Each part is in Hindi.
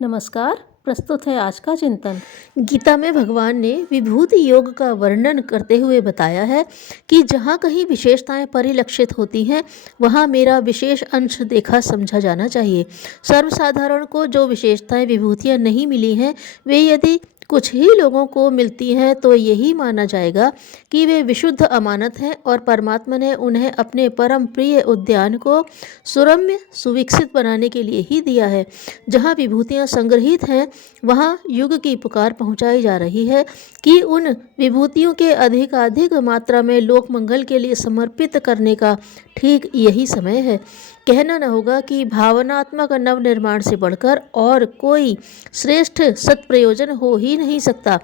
नमस्कार। प्रस्तुत है आज का चिंतन। गीता में भगवान ने विभूति योग का वर्णन करते हुए बताया है कि जहाँ कहीं विशेषताएं परिलक्षित होती हैं वहाँ मेरा विशेष अंश देखा समझा जाना चाहिए। सर्वसाधारण को जो विशेषताएं विभूतियां नहीं मिली हैं वे यदि कुछ ही लोगों को मिलती हैं तो यही माना जाएगा कि वे विशुद्ध अमानत हैं और परमात्मा ने उन्हें अपने परम प्रिय उद्यान को सुरम्य सुविकसित बनाने के लिए ही दिया है। जहाँ विभूतियाँ संग्रहित हैं वहाँ युग की पुकार पहुँचाई जा रही है कि उन विभूतियों के अधिकाधिक मात्रा में लोक मंगल के लिए समर्पित करने का ठीक यही समय है। कहना न होगा कि भावनात्मक नवनिर्माण से बढ़कर और कोई श्रेष्ठ सत्प्रयोजन हो ही नहीं सकता।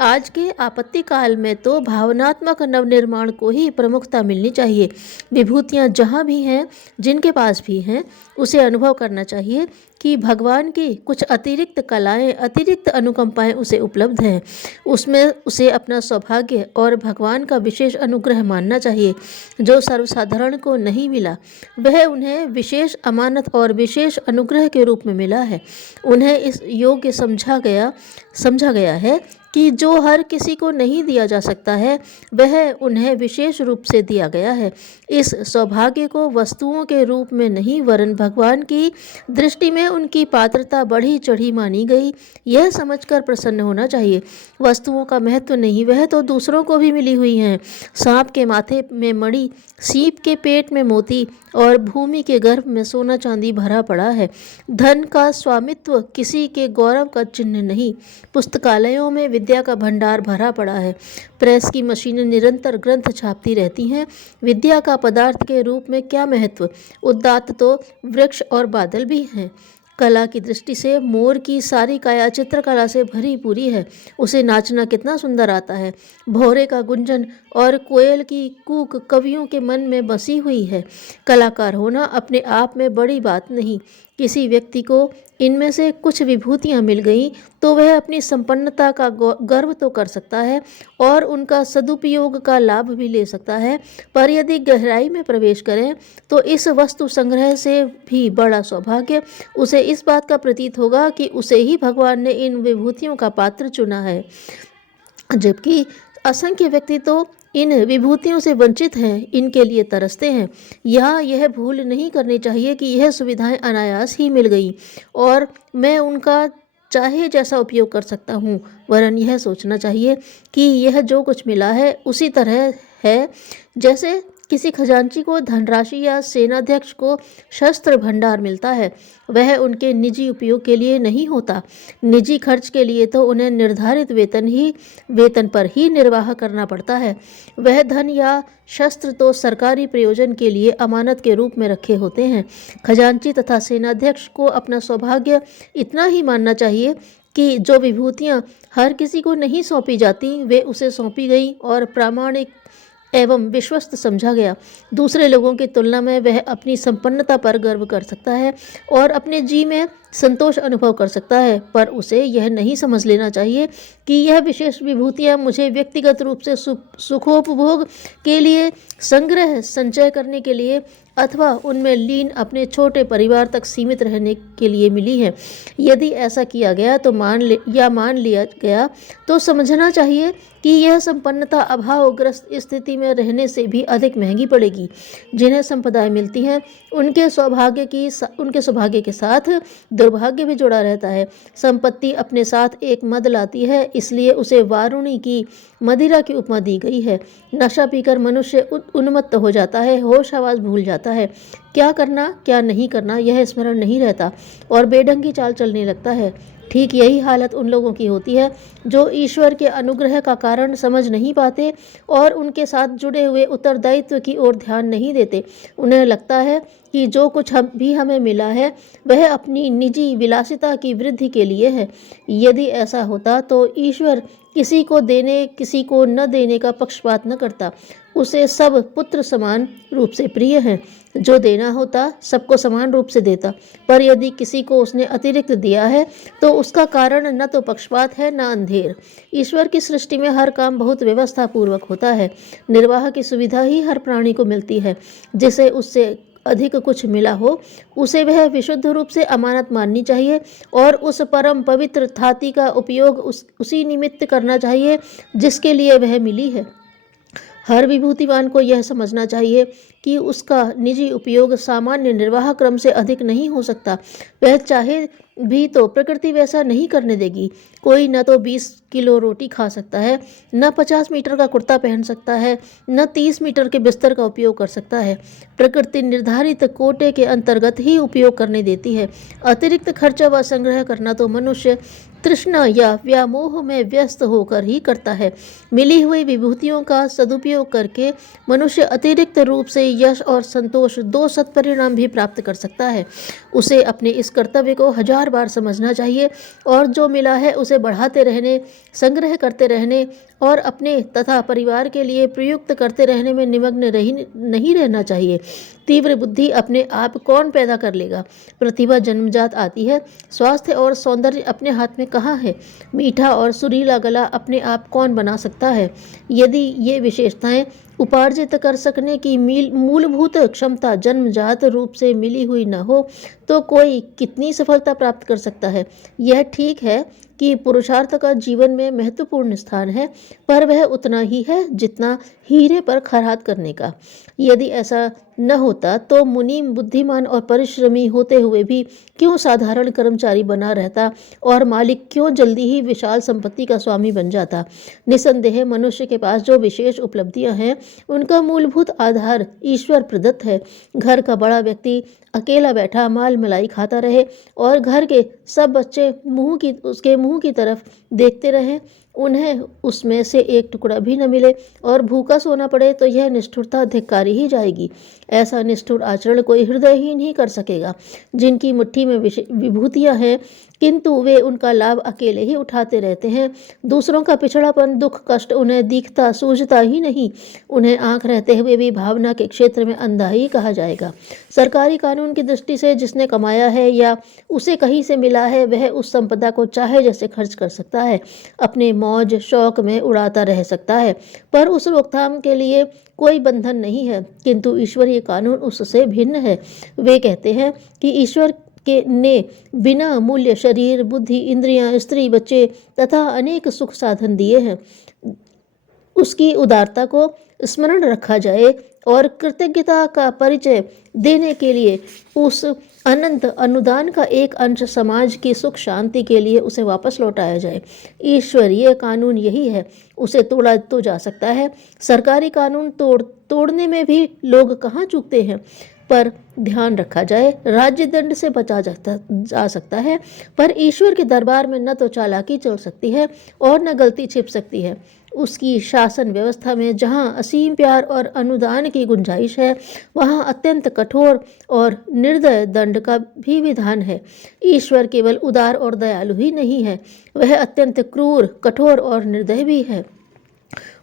आज के आपत्ति काल में तो भावनात्मक नवनिर्माण को ही प्रमुखता मिलनी चाहिए। विभूतियाँ जहाँ भी हैं, जिनके पास भी हैं, उसे अनुभव करना चाहिए कि भगवान की कुछ अतिरिक्त कलाएं, अतिरिक्त अनुकंपाएं उसे उपलब्ध हैं। उसमें उसे अपना सौभाग्य और भगवान का विशेष अनुग्रह मानना चाहिए। जो सर्वसाधारण को नहीं मिला वह उन्हें विशेष अमानत और विशेष अनुग्रह के रूप में मिला है। उन्हें इस योग्य समझा गया है कि जो हर किसी को नहीं दिया जा सकता है वह उन्हें विशेष रूप से दिया गया है। इस सौभाग्य को वस्तुओं के रूप में नहीं वरन भगवान की दृष्टि में उनकी पात्रता बढ़ी चढ़ी मानी गई, यह समझकर प्रसन्न होना चाहिए। वस्तुओं का महत्व नहीं, वह तो दूसरों को भी मिली हुई हैं। सांप के माथे में मणि, सीप के पेट में मोती और भूमि के गर्भ में सोना चांदी भरा पड़ा है। धन का स्वामित्व किसी के गौरव का चिन्ह नहीं। पुस्तकालयों में विद्या का भंडार भरा पड़ा है। प्रेस की मशीनें निरंतर ग्रंथ छापती रहती हैं। विद्या का पदार्थ के रूप में क्या महत्व, उदात्त तो वृक्ष और बादल भी हैं। कला की दृष्टि से मोर की सारी काया चित्रकला से भरी पूरी है। उसे नाचना कितना सुंदर आता है। भौरे का गुंजन और कोयल की कूक कवियों के मन में बसी हुई है। कलाकार होना अपने आप में बड़ी बात नहीं। किसी व्यक्ति को इनमें से कुछ विभूतियां मिल गई तो वह अपनी संपन्नता का गर्व तो कर सकता है और उनका सदुपयोग का लाभ भी ले सकता है, पर यदि गहराई में प्रवेश करें तो इस वस्तु संग्रह से भी बड़ा सौभाग्य उसे इस बात का प्रतीत होगा कि उसे ही भगवान ने इन विभूतियों का पात्र चुना है। जबकि असंख्य व्यक्ति तो इन विभूतियों से वंचित हैं, इनके लिए तरसते हैं। यह भूल नहीं करनी चाहिए कि यह सुविधाएं अनायास ही मिल गई और मैं उनका चाहे जैसा उपयोग कर सकता हूँ, वरन यह सोचना चाहिए कि यह जो कुछ मिला है उसी तरह है जैसे किसी खजांची को धनराशि या सेनाध्यक्ष को शस्त्र भंडार मिलता है। वह उनके निजी उपयोग के लिए नहीं होता। निजी खर्च के लिए तो उन्हें निर्धारित वेतन पर ही निर्वाह करना पड़ता है। वह धन या शस्त्र तो सरकारी प्रयोजन के लिए अमानत के रूप में रखे होते हैं। खजांची तथा सेनाध्यक्ष को अपना सौभाग्य इतना ही मानना चाहिए कि जो विभूतियाँ हर किसी को नहीं सौंपी जाती वे उसे सौंपी गई और प्रामाणिक एवं विश्वस्त समझा गया। दूसरे लोगों की तुलना में वह अपनी संपन्नता पर गर्व कर सकता है और अपने जी में संतोष अनुभव कर सकता है, पर उसे यह नहीं समझ लेना चाहिए कि यह विशेष विभूतियाँ मुझे व्यक्तिगत रूप से सुखोपभोग के लिए, संग्रह संचय करने के लिए अथवा उनमें लीन अपने छोटे परिवार तक सीमित रहने के लिए मिली है। यदि ऐसा किया गया तो मान लिया गया तो समझना चाहिए कि यह संपन्नता अभावग्रस्त स्थिति में रहने से भी अधिक महंगी पड़ेगी। जिन्हें संपदाएं मिलती हैं उनके सौभाग्य के साथ दुर्भाग्य भी जुड़ा रहता है। संपत्ति अपने साथ एक मद लाती है, इसलिए उसे वारुणी की मदिरा की उपमा दी गई है। नशा पीकर मनुष्य उन्मत्त हो जाता है, होश आवाज भूल जाता है, क्या करना क्या नहीं करना यह स्मरण नहीं रहता और बेढंगी चाल चलने लगता है। ठीक यही हालत उन लोगों की होती है जो ईश्वर के अनुग्रह का कारण समझ नहीं पाते और उनके साथ जुड़े हुए उत्तरदायित्व की ओर ध्यान नहीं देते। उन्हें लगता है कि जो कुछ हमें मिला है वह अपनी निजी विलासिता की वृद्धि के लिए है। यदि ऐसा होता तो ईश्वर किसी को देने किसी को न देने का पक्षपात न करता। उसे सब पुत्र समान रूप से प्रिय हैं। जो देना होता सबको समान रूप से देता, पर यदि किसी को उसने अतिरिक्त दिया है तो उसका कारण न तो पक्षपात है न अंधेर। ईश्वर की सृष्टि में हर काम बहुत व्यवस्था पूर्वक होता है। निर्वाह की सुविधा ही हर प्राणी को मिलती है, जिसे उससे अधिक कुछ मिला हो उसे वह विशुद्ध रूप से अमानत माननी चाहिए और उस परम पवित्र थाती का उपयोग उसी निमित्त करना चाहिए जिसके लिए वह मिली है। हर विभूतिवान को यह समझना चाहिए कि उसका निजी उपयोग सामान्य निर्वाह क्रम से अधिक नहीं हो सकता। वह चाहे भी तो प्रकृति वैसा नहीं करने देगी। कोई न तो 20 किलो रोटी खा सकता है, न 50 मीटर का कुर्ता पहन सकता है, न 30 मीटर के बिस्तर का उपयोग कर सकता है। प्रकृति निर्धारित कोटे के अंतर्गत ही उपयोग करने देती है। अतिरिक्त खर्चा व संग्रह करना तो मनुष्य तृष्णा या व्यामोह में व्यस्त होकर ही करता है। मिली हुई विभूतियों का सदुपयोग करके मनुष्य अतिरिक्त रूप से यश और संतोष, दो सत्परिणाम भी प्राप्त कर सकता है। उसे अपने इस कर्तव्य को 1000 बार समझना चाहिए और जो मिला है उसे बढ़ाते रहने, संग्रह करते रहने और अपने तथा परिवार के लिए प्रयुक्त करते रहने में निमग्न नहीं रहना चाहिए। तीव्र बुद्धि अपने आप कौन पैदा कर लेगा? प्रतिभा जन्मजात आती है। स्वास्थ्य और सौंदर्य अपने हाथ में कहाँ है? मीठा और सुरीला गला अपने आप कौन बना सकता है? यदि ये विशेषताएं उपार्जित कर सकने की मूलभूत क्षमता जन्मजात रूप से मिली हुई न हो तो कोई कितनी सफलता प्राप्त कर सकता है? यह ठीक है कि पुरुषार्थ का जीवन में महत्वपूर्ण स्थान है, पर वह उतना ही है जितना हीरे पर खराद करने का। यदि ऐसा न होता तो मुनीम बुद्धिमान और परिश्रमी होते हुए भी क्यों साधारण कर्मचारी बना रहता और मालिक क्यों जल्दी ही विशाल संपत्ति का स्वामी बन जाता? निसंदेह मनुष्य के पास जो विशेष उपलब्धियां हैं उनका मूलभूत आधार ईश्वर प्रदत्त है। घर का बड़ा व्यक्ति अकेला बैठा माल मलाई खाता रहे और घर के सब बच्चे उसके मुंह की तरफ देखते रहे, उन्हें उसमें से एक टुकड़ा भी न मिले और भूखा सोना पड़े तो यह निष्ठुरता धिक्कारी ही जाएगी। ऐसा निष्ठुर आचरण कोई हृदयहीन ही कर सकेगा। जिनकी मुट्ठी में विभूतियां हैं किंतु वे उनका लाभ अकेले ही उठाते रहते हैं, दूसरों का पिछड़ापन, दुख, कष्ट उन्हें दिखता सूझता ही नहीं। उन्हें आंख रहते हुए भी भावना के क्षेत्र में अंधा ही कहा जाएगा। सरकारी कानून की दृष्टि से जिसने कमाया है या उसे कहीं से मिला है वह उस संपदा को चाहे जैसे खर्च कर सकता है, अपने मौज शौक में उड़ाता रह सकता है, पर उस रोकथाम के लिए कोई बंधन नहीं है। किंतु ईश्वरीय कानून उससे भिन्न है। वे कहते हैं कि ईश्वर ने बिना मूल्य शरीर, बुद्धि, इंद्रियां, स्त्री, बच्चे तथा अनेक सुख साधन दिए हैं। उसकी उदारता को स्मरण रखा जाए और कृतज्ञता का परिचय देने के लिए उस अनंत अनुदान का एक अंश समाज की सुख शांति के लिए उसे वापस लौटाया जाए। ईश्वरीय कानून यही है। उसे तोड़ा तो जा सकता है। सरकारी कानून तोड़ने में भी लोग कहाँ चूकते हैं, पर ध्यान रखा जाए राज्य दंड से बचा जा सकता है, पर ईश्वर के दरबार में न तो चालाकी चल सकती है और न गलती छिप सकती है। उसकी शासन व्यवस्था में जहाँ असीम प्यार और अनुदान की गुंजाइश है वहाँ अत्यंत कठोर और निर्दय दंड का भी विधान है। ईश्वर केवल उदार और दयालु ही नहीं है, वह अत्यंत क्रूर, कठोर और निर्दय भी है।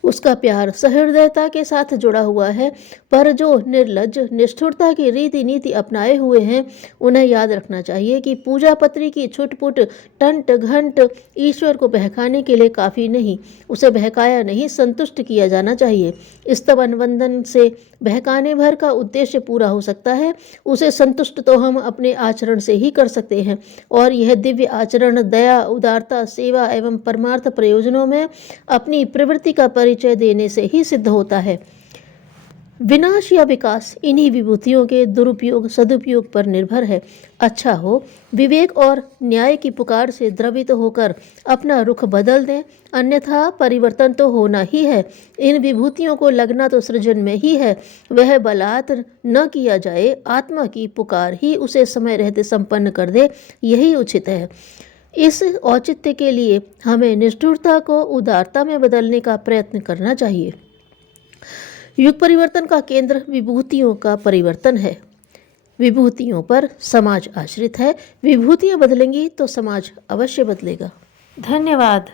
उसका प्यार सहृदयता के साथ जुड़ा हुआ है, पर जो निर्लज्ज निष्ठुरता की रीति नीति अपनाए हुए हैं उन्हें याद रखना चाहिए कि पूजा पत्री की छुटपुट टंट घंट ईश्वर को बहकाने के लिए काफ़ी नहीं। उसे बहकाया नहीं, संतुष्ट किया जाना चाहिए। स्तवन वंदन से बहकाने भर का उद्देश्य पूरा हो सकता है। उसे संतुष्ट तो हम अपने आचरण से ही कर सकते हैं और यह दिव्य आचरण दया, उदारता, सेवा एवं परमार्थ प्रयोजनों में अपनी प्रवृत्ति का परिचय देने से ही सिद्ध होता है। विनाश या विकास इन्हीं विभूतियों के दुरुपयोग सदुपयोग पर निर्भर है। अच्छा हो विवेक और न्याय की पुकार से द्रवित होकर अपना रुख बदल दें, अन्यथा परिवर्तन तो होना ही है। इन विभूतियों को लगना तो सृजन में ही है। वह बलात् न किया जाए, आत्मा की पुकार ही उसे समय रहते संपन्न कर दे, यही उचित है। इस औचित्य के लिए हमें निष्ठुरता को उदारता में बदलने का प्रयत्न करना चाहिए। युग परिवर्तन का केंद्र विभूतियों का परिवर्तन है। विभूतियों पर समाज आश्रित है। विभूतियां बदलेंगी तो समाज अवश्य बदलेगा। धन्यवाद।